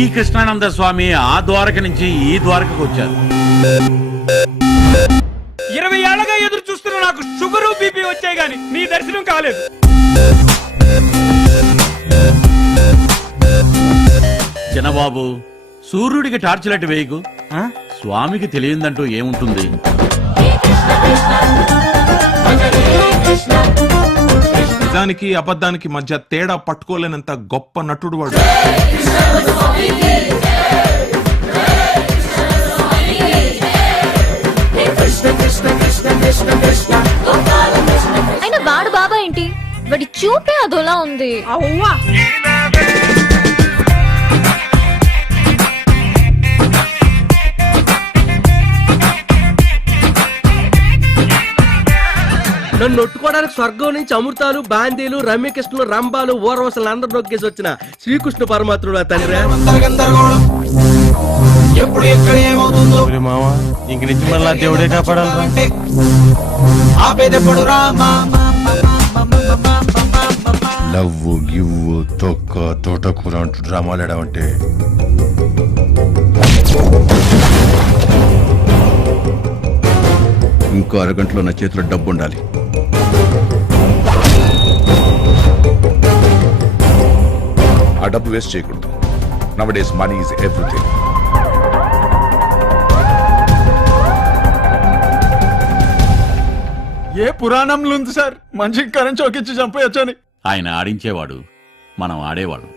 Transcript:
ఈ కృష్ణానంద స్వామి ఆ ద్వారక నుంచి ఈ ద్వారకకు వచ్చారు. 20 ఏళ్ళగా ఎదురు చూస్తున్న నాకు షుగరు బీపీ వచ్చాయి గాని నీ దర్శనం కాలేదు. చిన్నబాబు, సూర్యుడికి టార్చ్ లైట్ వేయకు. స్వామికి తెలియదంటూ ఏముంటుంది? నిజానికి అబద్ధానికి మధ్య తేడా పట్టుకోలేనంత గొప్ప నటుడు వాడు. అయినా వాడు బాబా ఏంటి? వాడి చూపే అదోలా ఉంది. నన్ను నొట్టుకోవడానికి స్వర్గం నుంచి అమృతాలు, బాందీలు, రమ్యకృష్ణులు, రంభాలు, ఊర్వశలు అందరూ నొక్కేసి వచ్చిన శ్రీకృష్ణ పరమాత్ముడు ఆ తండ్రి. మామ ఇంక నుంచి మళ్ళా దేవుడే కాపాడాలి. లవ్వు గివ్వు తొక్క తోటకూర అంటూ డ్రామాలు ఆడావంటే ఇంకో అరగంటలో నా చేతిలో డబ్బు ఉండాలి. ఆ డబ్బు వేస్ట్ చేయకూడదు. నవడేస్ మనీ ఈజ్ ఎవ్రీథింగ్. ఏ పురాణంలో ఉంది సార్ మనిషికి కరెంట్ చౌకిచ్చి చంపేయచ్చని? ఆయన ఆడించేవాడు, మనం ఆడేవాడు.